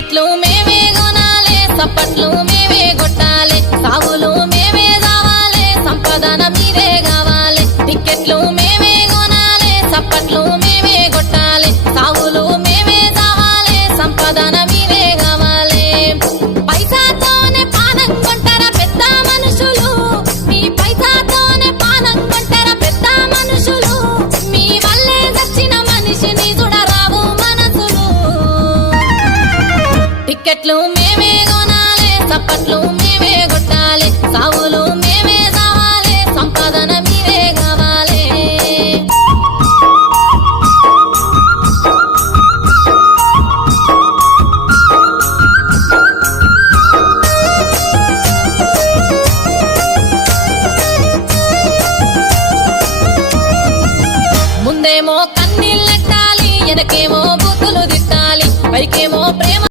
టికెట్లు మేమే కొనాలే సప్పట్లు మేమే కొట్టాలి సాగులు మేమే కావాలి సంపాదన మీరే కావాలి టికెట్లు మేమే కొనాలి సప్పట్లు మేమే కొట్టాలి సాగులు మేమే కావాలి సంపాదన మీరే కావాలి పైసాతోనే పానం కొంటారా పెద్ద మనుషులు మీ పైసాతోనే పానం కొంటారా పెద్ద మనుషులు మీ వల్లే చచ్చిన మనిషిని చూడరావు మనసులు టికెట్లు